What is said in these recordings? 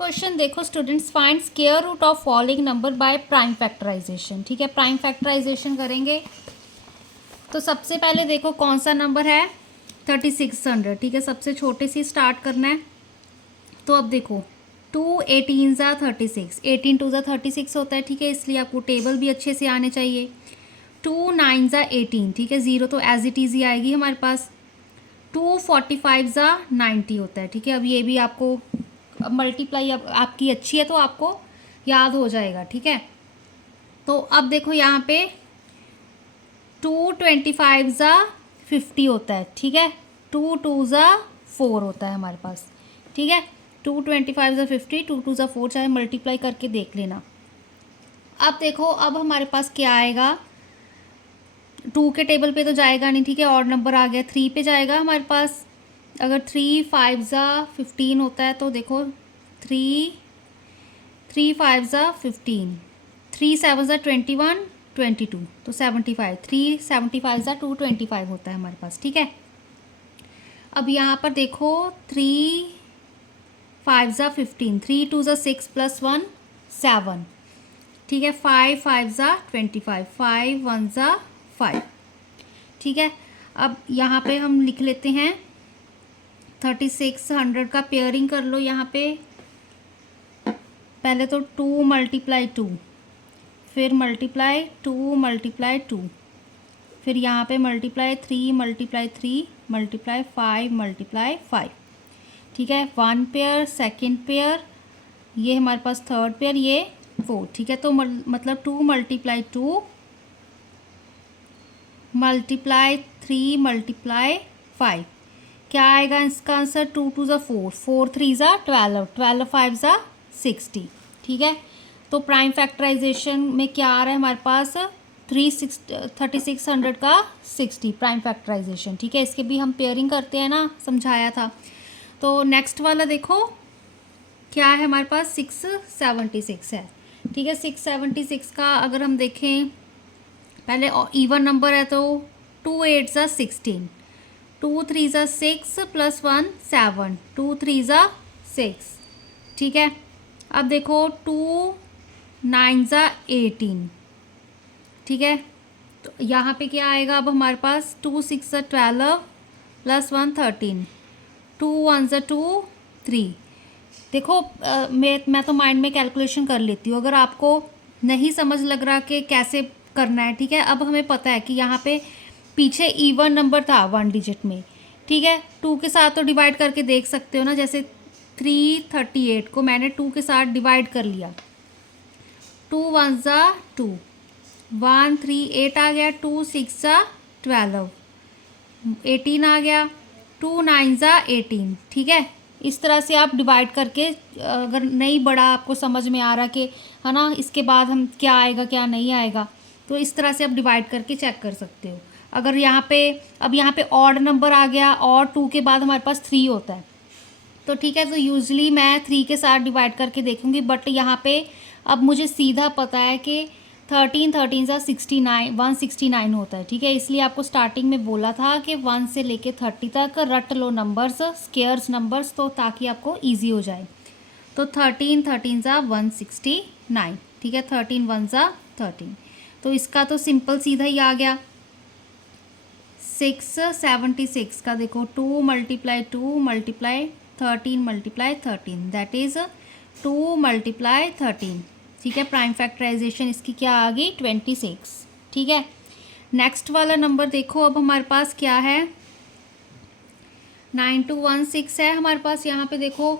Question देखो students, find square root of following number by prime factorisation. ठीक है, prime factorisation करेंगे तो सबसे पहले देखो कौन सा नंबर है 3600। ठीक है, सबसे छोटे से स्टार्ट करना है। तो अब देखो 2 18 ज़ा 36, 18 2 ज़ा 36 होता है। ठीक है, इसलिए आपको टेबल भी अच्छे से आने चाहिए। 2 9 ज़ा 18। ठीक है, ज़ीरो तो एज इट इज़ ही आएगी हमारे पास। 2 45 ज़ा 90 होता है। ठीक है, अब ये भी आपको मल्टीप्लाई अब आपकी अच्छी है तो आपको याद हो जाएगा। ठीक है, तो अब देखो यहाँ पे 2 25 ज़ा 50 होता है। ठीक है, 2 2 ज़ा 4 होता है हमारे पास। ठीक है, 2 25 ज़ा 50, 2 2 ज़ा 4, चाहे मल्टीप्लाई करके देख लेना। अब देखो अब हमारे पास क्या आएगा, 2 के टेबल पे तो जाएगा नहीं। ठीक है, और नंबर आ गया 3 पे जाएगा हमारे पास। अगर 3 5 ज़ा 15 होता है तो देखो 3 5 ज़ा 15, 3 7 ज़ा 21, 22 तो 75, 3 75 ज़ा 225 होता है हमारे पास। ठीक है, अब यहाँ पर देखो 3 5 ज़ा 15, 3 2 ज़ा 6 +1 7। ठीक है, 5 5 ज़ा 25, 5 1 ज़ा 5। ठीक है, अब यहाँ पे हम लिख लेते हैं 3600 का पेयरिंग कर लो। यहाँ पे पहले तो 2 × 2, फिर मल्टीप्लाई 2 × 2, फिर यहाँ पे मल्टीप्लाई 3 × 3 मल्टीप्लाई 5 × 5। ठीक है, 1 पेयर, सेकेंड पेयर, ये हमारे पास थर्ड पेयर, ये 4। ठीक है, तो मतलब 2 × 2 मल्टीप्लाई 3 × 5 क्या आएगा इसका आंसर, 2 2 ज़ा 4, 4 3 ज़ा 12, 12 5 ज़ा 60। ठीक है, तो प्राइम फैक्टराइजेशन में क्या आ रहा है हमारे पास 3600 का 60 प्राइम फैक्टराइजेशन। ठीक है, इसके भी हम पेयरिंग करते हैं ना, समझाया था। तो नेक्स्ट वाला देखो क्या है हमारे पास 676 है। ठीक है, 676 का अगर हम देखें, पहले इवन नंबर है तो 2 8 ज़ा 16, 2 3 ज़ा 6 +1 7, 2 3 ज़ा 6। ठीक है, अब देखो 2 9 ज़ा 18। ठीक है, तो यहाँ पे क्या आएगा अब हमारे पास 2 6 ज़ा 12 +1 13, 2 1 ज़ा 2 3। देखो मैं तो माइंड में कैलकुलेशन कर लेती हूँ, अगर आपको नहीं समझ लग रहा कि कैसे करना है। ठीक है, अब हमें पता है कि यहाँ पे पीछे इवन नंबर था 1 डिजिट में। ठीक है, 2 के साथ तो डिवाइड करके देख सकते हो ना, जैसे 338 को मैंने 2 के साथ डिवाइड कर लिया। 2 1 ज़ा 2, 1 3 8 आ गया, 2 6 ज़ा 12, 18 आ गया, 2 9 ज़ा 18। ठीक है, इस तरह से आप डिवाइड करके, अगर नहीं बड़ा आपको समझ में आ रहा कि है ना इसके बाद हम क्या आएगा क्या नहीं आएगा, तो इस तरह से आप डिवाइड करके चेक कर सकते हो। अगर यहाँ पे अब यहाँ पे ऑड नंबर आ गया और 2 के बाद हमारे पास 3 होता है तो ठीक है, तो यूजुअली मैं 3 के साथ डिवाइड करके देखूंगी। बट यहाँ पे अब मुझे सीधा पता है कि 13 13 ज़ा 69, 169 होता है। ठीक है, इसलिए आपको स्टार्टिंग में बोला था कि 1 से लेके 30 तक रट लो नंबर्स, स्केयर्स नंबर्स, तो ताकि आपको ईजी हो जाए। तो 13 13 ज़ा 169। ठीक है, 13 1 ज़ा 13, तो इसका तो सिंपल सीधा ही आ गया। 676 का देखो 2 × 2 × 13 × 13, दैट इज़ 2 × 13। ठीक है, प्राइम फैक्टराइजेशन इसकी क्या आ गई 26। ठीक है, नेक्स्ट वाला नंबर देखो अब हमारे पास क्या है 9216 है हमारे पास। यहाँ पे देखो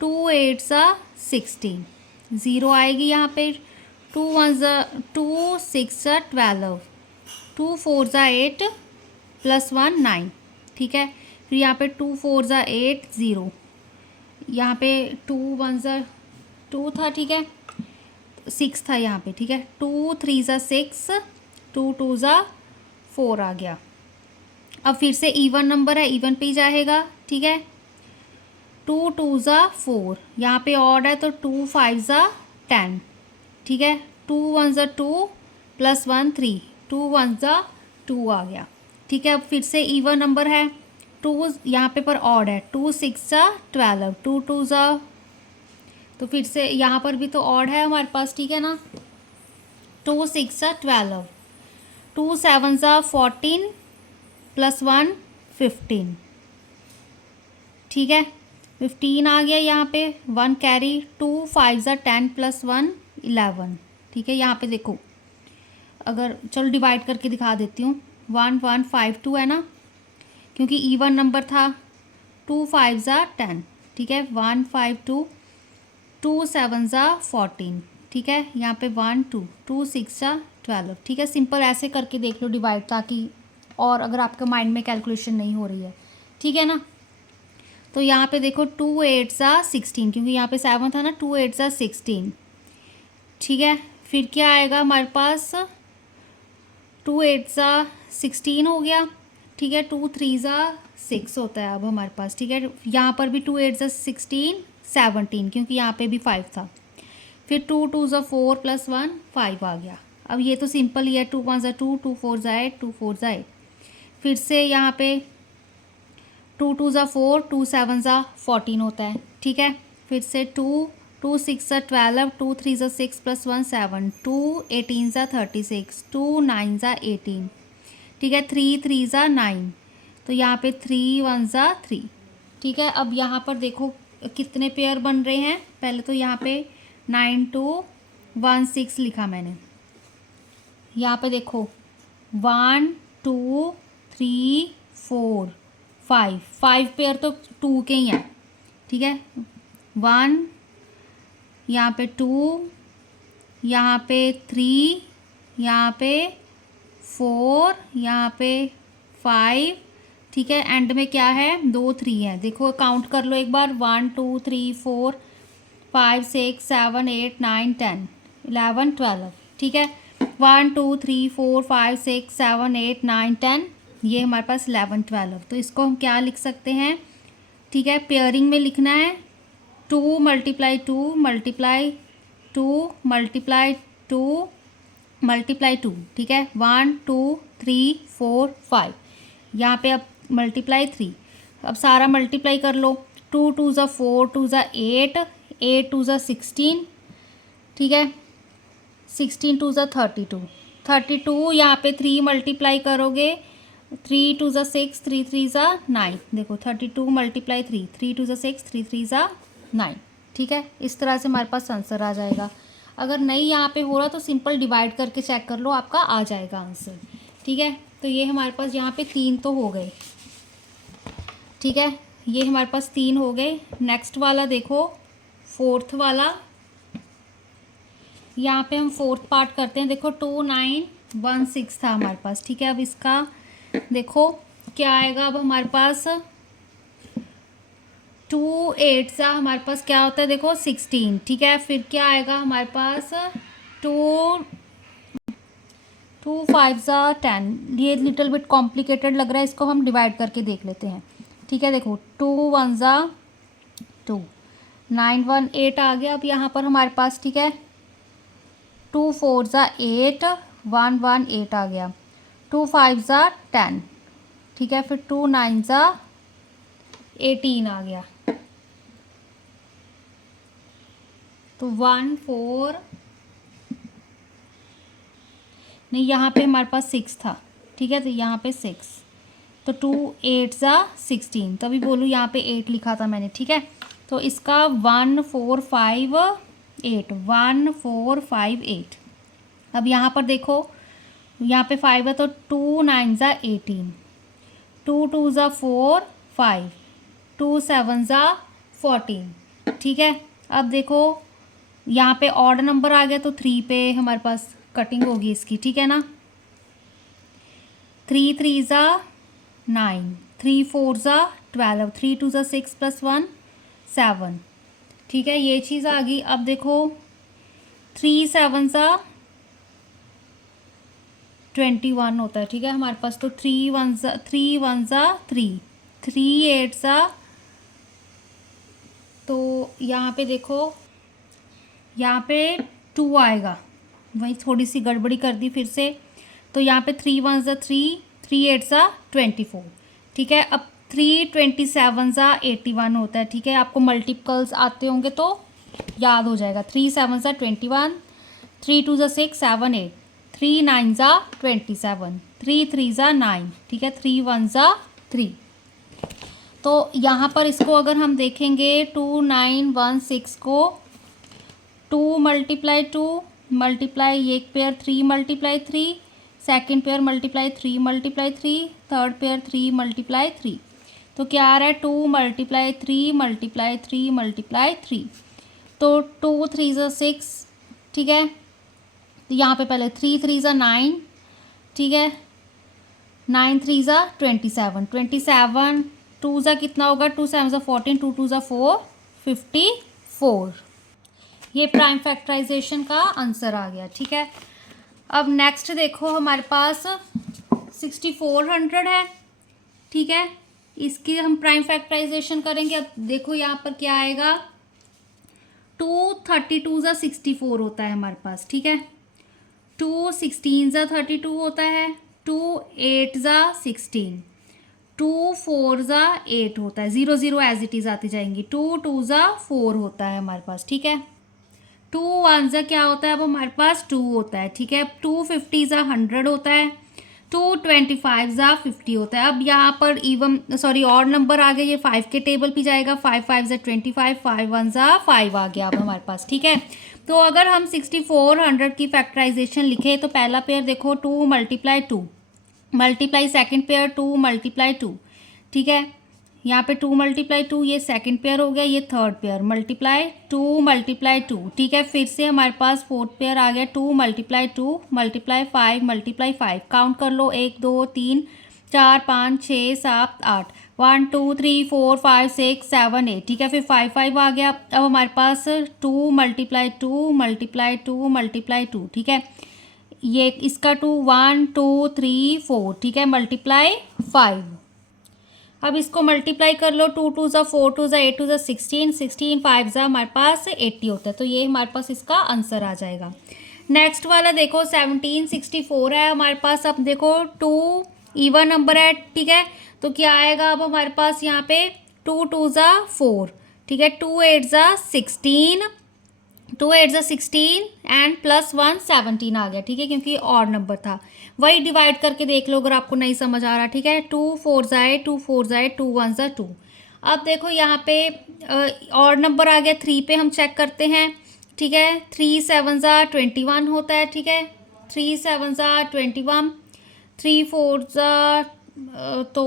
2 8 ज़ा 16, ज़ीरो आएगी यहाँ पे, 2 1 ज़ा 2, 6 ज़ा 12, 2 4 ज़ा 8 +1 9। ठीक है, फिर यहाँ पे 2 4 ज़ा 8 0, यहाँ पे 2 1 ज़ा 2 था। ठीक है, 6 था यहाँ पे। ठीक है, 2 3 ज़ा 6, 2 2 ज़ा 4 आ गया। अब फिर से इवन नंबर है, इवन पे ही जाएगा। ठीक है, 2 2 ज़ा 4, यहाँ पे ऑड है तो 2 5 ज़ा 10। ठीक है, 2 1 ज़ा 2 +1 3, 2 1 ज़ा 2 आ गया। ठीक है, अब फिर से इवन नंबर है, 2 यहाँ पे पर ऑड है, 2 6 ज़ा 12, 2 2 ज़ा तो फिर से यहाँ पर भी तो ऑड है हमारे पास, ठीक है ना। 2 6 12, 2 7 14 प्लस 1 15, ठीक है। 15 आ गया यहाँ पे, 1 कैरी, 2 5 10 प्लस 1 11, ठीक है। यहाँ पे देखो, अगर चलो डिवाइड करके दिखा देती हूँ। 1 1 5 2 है ना, क्योंकि इवन नंबर था। 2 5 10, ठीक है। 1 5 2, 2 7 14, ठीक है। यहाँ पे 1 2, 2 6 12, ठीक है। सिंपल ऐसे करके देख लो डिवाइड, ताकि और अगर आपके माइंड में कैलकुलेशन नहीं हो रही है, ठीक है ना। तो यहाँ पे देखो 2 8 16, क्योंकि यहाँ पे 7 था ना, 2 8 16, ठीक है। फिर क्या आएगा हमारे पास, 2 8 16 हो गया, ठीक है। 2 3 6 होता है अब हमारे पास, ठीक है। यहाँ पर भी 2 8 16 17, क्योंकि यहाँ पे भी 5 था। फिर 2 2 4 प्लस 1 5 आ गया। अब ये तो सिंपल ही है, 2 1 2, 2 4 8, 2 4 8। फिर से यहाँ पे 2 2 4, 2 7 14 होता है, ठीक है। फिर से 2 2 6 12, 2 3 6 प्लस 1 7, 2 18 36, 2 9 18, ठीक है। 3 3 9, तो यहाँ पे 3 1 3, ठीक है। अब यहाँ पर देखो कितने पेयर बन रहे हैं। पहले तो यहाँ पे 9 2 1 6 लिखा मैंने। यहाँ पे देखो 1 2 3 4 5, 5 पेयर तो 2 के ही हैं, ठीक है। 1, यहाँ पे 2, यहाँ पे 3, यहाँ पे 4, यहाँ पे 5, ठीक है। एंड में क्या है, 2 3 है। देखो काउंट कर लो एक बार, 1 2 3 4 5 6 7 8 9 10 11 12, ठीक है। 1 2 3 4 5 6 7 8 9 10, ये हमारे पास 11 12। तो इसको हम क्या लिख सकते हैं, ठीक है। पेयरिंग में लिखना है, 2 × 2 × 2 × 2 × 2, ठीक है। 1 2 3 4 5, यहाँ पे अब मल्टीप्लाई 3। अब सारा मल्टीप्लाई कर लो, 2 2 4, 2 8, 8 2 16, ठीक है। 16 2 32, 32, यहाँ पे 3 मल्टीप्लाई करोगे, 3 2 6, 3 3 9, देखो 32 × 3, 3 2 6, 3 3 9, ठीक है। इस तरह से हमारे पास आंसर आ जाएगा। अगर नहीं यहाँ पे हो रहा तो सिंपल डिवाइड करके चेक कर लो, आपका आ जाएगा आंसर, ठीक है। तो ये हमारे पास यहाँ पे 3 तो हो गए, ठीक है। ये हमारे पास 3 हो गए। नेक्स्ट वाला देखो, फोर्थ वाला। यहाँ पे हम फोर्थ पार्ट करते हैं। देखो 2 9 1 6 था हमारे पास, ठीक है। अब इसका देखो क्या आएगा। अब हमारे पास 2 8 हमारे पास क्या होता है, देखो 16, ठीक है। फिर क्या आएगा हमारे पास, 2 5 10। ये लिटिल बिट कॉम्प्लिकेटेड लग रहा है, इसको हम डिवाइड करके देख लेते हैं, ठीक है। देखो 2 1 2, 9 1 8 आ गया अब यहाँ पर हमारे पास, ठीक है। 2 4 8, 1 1 8 आ गया। 2 5 10, ठीक है। फिर 2 9 18 आ गया। तो 1 4 नहीं, यहाँ पे हमारे पास 6 था, ठीक है। तो यहाँ पे 6, तो 2 8 16, तभी बोलूँ यहाँ पे 8 लिखा था मैंने, ठीक है। तो इसका 1 4 5 8, 1 4 5 8। अब यहाँ पर देखो, यहाँ पे 5 है तो 2 9 18, 2 2 4 5, 2 7 14, ठीक है। अब देखो यहाँ पे ऑड नंबर आ गया तो 3 पे हमारे पास कटिंग होगी इसकी, ठीक है ना। 3 3 9, 3 4 12, 3 2 6 प्लस 1 7, ठीक है। ये चीज़ आ गई। अब देखो 3 7 21 होता है, ठीक है हमारे पास। तो 3 1 3, 3 8 तो यहाँ पे देखो, यहाँ पे 2 आएगा, वही थोड़ी सी गड़बड़ी कर दी फिर से। तो यहाँ पे 3 1 3, 3 8 24, ठीक है। अब 3 27 81 होता है, ठीक है। आपको मल्टीपल्स आते होंगे तो याद हो जाएगा। 3 7 ज़ा 21, 3 2 ज़ा 6 7 8, 3 9 ज़ा 27, 3 3 ज़ा 9, ठीक है, 3 1 ज़ा 3। तो यहाँ पर इसको अगर हम देखेंगे 2 9 1 6 को 2 मल्टीप्लाई 2 मल्टीप्लाई एक pair 3 multiply 3, second pair multiply 3 multiply 3, third pair 3 multiply 3। तो क्या आ रहा है 2 मल्टीप्लाई 3 मल्टीप्लाई 3 मल्टीप्लाई 3। तो 2 3 ज़ा 6, ठीक है, तो यहाँ पे पहले 3 3 ज़ा 9, ठीक है, 9 3 ज़ा 27, 27 2 ज़ा कितना होगा, 2 7 ज़ा 14, 2 2 ज़ा 4 54। ये प्राइम फैक्टराइजेशन का आंसर आ गया, ठीक है। अब नेक्स्ट देखो हमारे पास 6400 है, ठीक है, इसकी हम प्राइम फैक्टराइजेशन करेंगे। अब देखो यहाँ पर क्या आएगा, 2 32 ज़ा 64 होता है हमारे पास, ठीक है, 2 16 ज़ा 32 होता है, 2 8 ज़ा 16, 2 4 ज़ा 8 होता है, 0 0 एज इट इज़ आती जाएंगी, 2 2 ज़ा 4 होता है हमारे पास, ठीक है, 2 1 ज़ा क्या होता है, अब हमारे पास 2 होता है, ठीक है, 2 50 ज़ा 100 होता है, 2 25 ज़ा 50 होता है। अब यहाँ पर इवन सॉरी और नंबर आ गए, ये 5 के टेबल पे जाएगा, 5 5 ज़ा 25, 5 1 ज़ा 5 आ गया अब हमारे पास, ठीक है। तो अगर हम 6400 की फैक्टराइजेशन लिखें तो पहला पेयर देखो 2 multiply 2 multiply second pair 2 multiply 2, ठीक है, यहाँ पे 2 मल्टीप्लाई 2 ये सेकंड पेयर हो गया, ये थर्ड पेयर मल्टीप्लाई 2 मल्टीप्लाई 2, ठीक है, फिर से हमारे पास फोर्थ पेयर आ गया 2 मल्टीप्लाई 2 मल्टीप्लाई 5 मल्टीप्लाई 5, काउंट कर लो 1 2 3 4 5 6 7 8, 1 2 3 4 5 6 7 8, ठीक है, फिर 5 5 आ गया। अब हमारे पास 2 मल्टीप्लाई 2 मल्टीप्लाई 2 मल्टीप्लाई 2, ठीक है, ये इसका 2 1 2 3 4, ठीक है, मल्टीप्लाई 5। अब इसको मल्टीप्लाई कर लो, 2 2 ज़ा 4 2 ज़ा 8 2 ज़ा 16, 16 5 ज़ा हमारे पास 80 होता है, तो ये हमारे पास इसका आंसर आ जाएगा। नेक्स्ट वाला देखो 1764 है हमारे पास। अब देखो 2 इवन नंबर है, ठीक है, तो क्या आएगा अब हमारे पास यहाँ पे 2 2 ज़ा 4, ठीक है, 2 8 ज़ा 16, 2 8 ज़ा 16 एंड प्लस 1 17 आ गया, ठीक है, क्योंकि और नंबर था। वही डिवाइड करके देख लो अगर आपको नहीं समझ आ रहा, ठीक है, 2 4 ज़ाए 2 4 ज़ाए 2 1 ज़ा 2। अब देखो यहाँ पे और नंबर आ गया 3 पे हम चेक करते हैं, ठीक है, 3 7 ज़ा 21 होता है, ठीक है, 3 7 ज़ा 21, 3 4 ज़ा तो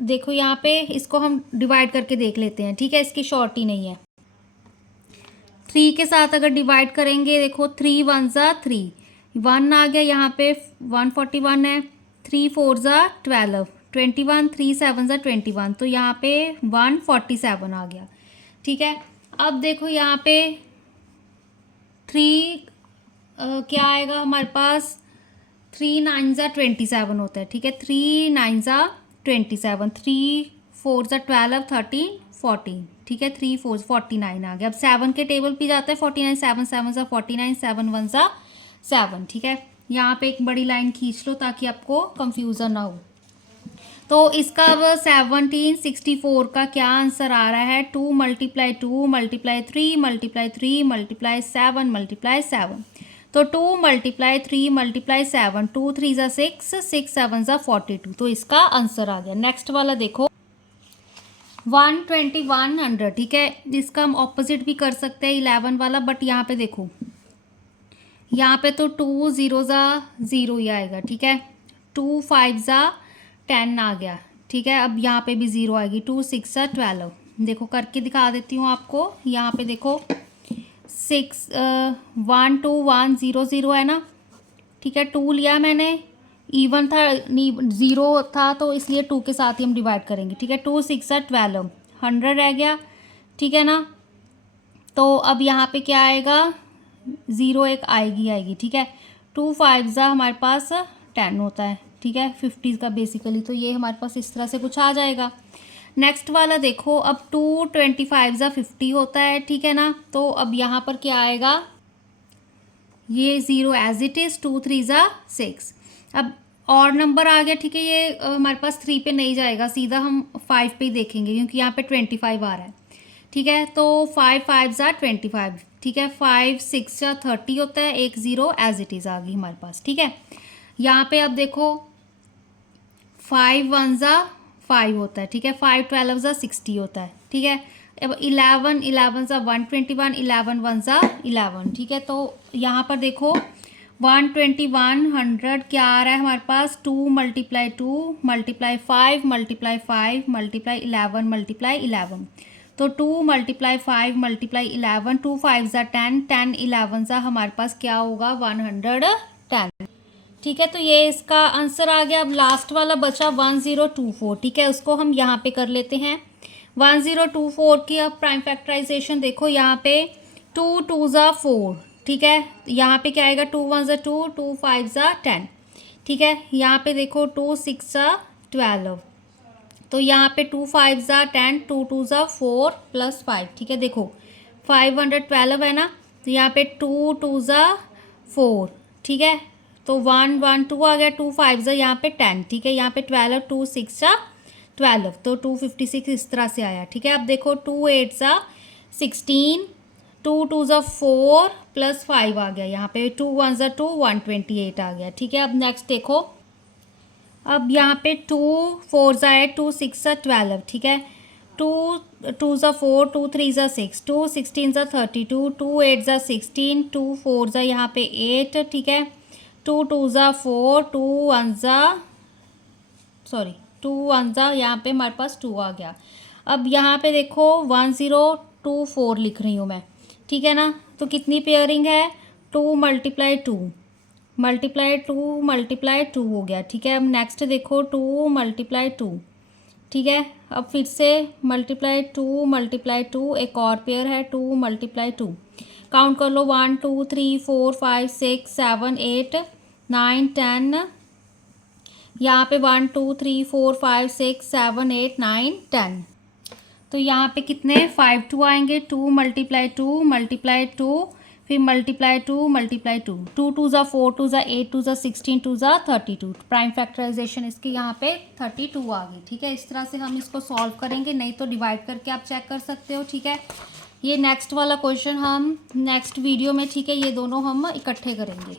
देखो यहाँ पे इसको हम डिवाइड करके देख लेते हैं, ठीक है, इसकी शॉर्ट ही नहीं है। 3 के साथ अगर डिवाइड करेंगे देखो 3 1 ज़ा 3, 1 आ गया यहाँ पे 141 है, 3 4 ज़ा 12 21, 3 7 ज़ा 21, तो यहाँ पे 147 आ गया, ठीक है। अब देखो यहाँ पे 3 क्या आएगा हमारे पास, 3 9 ज़ा 27 होता है, ठीक है, 3 9 ज़ा 27, 3 4 ज़ा 12 13 14, ठीक है, 3 4 49 आ गया। अब 7 के टेबल पे जाता है 49, 7 7 ज़ा 49, 7 1 ज़ा 7, ठीक है, यहाँ पे एक बड़ी लाइन खींच लो ताकि आपको कंफ्यूजन ना हो। तो इसका अब 1764 का क्या आंसर आ रहा है, 2 multiply 2 multiply 3 multiply 3 multiply 7 multiply 7, तो 2 मल्टीप्लाई 3 मल्टीप्लाई 7, 2 3 ज़ा 6 6 7 ज़ा 42, तो इसका आंसर आ गया। नेक्स्ट वाला देखो 12100, ठीक है, इसका हम ऑपोजिट भी कर सकते हैं 11 वाला, बट यहाँ पे देखो यहाँ पे तो 2 0 ज़ा 0 ही आएगा, ठीक है, 2 5 ज़ा 10 आ गया, ठीक है, अब यहाँ पे भी 0 आएगी, 2 6 ज़ा 12, देखो करके दिखा देती हूँ आपको। यहाँ पे देखो 6 1 2 1 0 0 है ना, ठीक है, 2 लिया मैंने, इवन था नहीं 0 था तो इसलिए 2 के साथ ही हम डिवाइड करेंगे, ठीक है, 2 6 ज़ा 12 100 रह गया, ठीक है ना। तो अब यहाँ पे क्या आएगा, 0 एक आएगी, ठीक है, 2 5 ज़ा हमारे पास 10 होता है, ठीक है, 50 का बेसिकली, तो ये हमारे पास इस तरह से कुछ आ जाएगा। नेक्स्ट वाला देखो, अब 2 25 ज़ा 50 होता है, ठीक है ना, तो अब यहाँ पर क्या आएगा, ये 0 एज इट इज़, 2 3 ज़ा 6, अब और नंबर आ गया, ठीक है, ये हमारे पास 3 पे नहीं जाएगा, सीधा हम 5 पे ही देखेंगे क्योंकि यहाँ पे 25 आ रहा है, ठीक है। तो 5 5 ज़ा 25, ठीक है। 5 6 ज़ा 30 होता है, एक ज़ीरो एज इट इज़ आ गई हमारे पास, ठीक है। यहाँ पे अब देखो 5 1 ज़ा 5 होता है, ठीक है। 5 12 ज़ा 60 होता है, ठीक है। अब 11 11 ज़ा 121, 11 1 ज़ा 11, ठीक है। तो यहाँ पर देखो 121 100 क्या आ रहा है हमारे पास, 2 × 2 × 5 × 5 × 11 × 11। तो 2 × 5 × 11, 2 5 ज़ा 10, 10 11 ज़ा हमारे पास क्या होगा 110, ठीक है। तो ये इसका आंसर आ गया। अब लास्ट वाला बचा 1024, ठीक है। उसको हम यहाँ पे कर लेते हैं 1024 की। अब प्राइम फैक्टराइजेशन देखो, यहाँ पे 2 2 ज़ा 4, ठीक है। यहाँ पे क्या आएगा 2 1 ज़ा 2, 2 5 ज़ा 10, ठीक है। यहाँ पे देखो 2 6 ज़ा 12, तो यहाँ पे 2 5 ज़ा 10, 2 2 ज़ा 4 + 5, ठीक है। देखो 512 है ना, तो यहाँ पे 2 2 ज़ा 4, ठीक है। तो 1 1 2 आ गया, 2 5 ज़ा यहाँ पे 10, ठीक है। यहाँ पे 12, 2 6 ज़ा 12, तो 256 इस तरह से आया, ठीक है। अब देखो 2 8 ज़ा 16, 2 2 ज़ा 4 + 5 आ गया, यहाँ पे 2 1 ज़ा 2, 128 आ गया, ठीक है। अब नेक्स्ट देखो, अब यहाँ पे 2 4 ज़ा 8, 2 6 ज़ा 12, ठीक है। 2 2 ज़ा 4, 2 3 ज़ा 6, 2 16 ज़ा 32, 2 8 ज़ा 16, 2 4 ज़ा यहाँ पे 8, ठीक है। 2 2 ज़ा 4, 2 1 ज़ा 2 1 ज़ा यहाँ पे हमारे पास 2 आ गया। अब यहाँ पे देखो 1024 लिख रही हूँ मैं, ठीक है ना। तो कितनी पेयरिंग है, 2 × 2 × 2 हो गया, ठीक है। अब नेक्स्ट देखो 2 × 2, ठीक है। अब फिर से × 2 × 2 एक और पेयर है 2 × 2, काउंट कर लो 1 2 3 4 5 6 7 8 9 10, यहाँ पे 1 2 3 4 5 6 7 8 9 10, तो यहाँ पे कितने 5 2 आएंगे, 2 × 2 × 2, फिर × 2 × 2, 2 2 ज़ा 4, 2 ज़ा 8, 2 ज़ा 16, 2 ज़ा 32, प्राइम फैक्टराइजेशन इसकी यहाँ पे 32 आ गई, ठीक है। इस तरह से हम इसको सॉल्व करेंगे, नहीं तो डिवाइड करके आप चेक कर सकते हो, ठीक है। ये नेक्स्ट वाला क्वेश्चन हम नेक्स्ट वीडियो में, ठीक है, ये दोनों हम इकट्ठे करेंगे।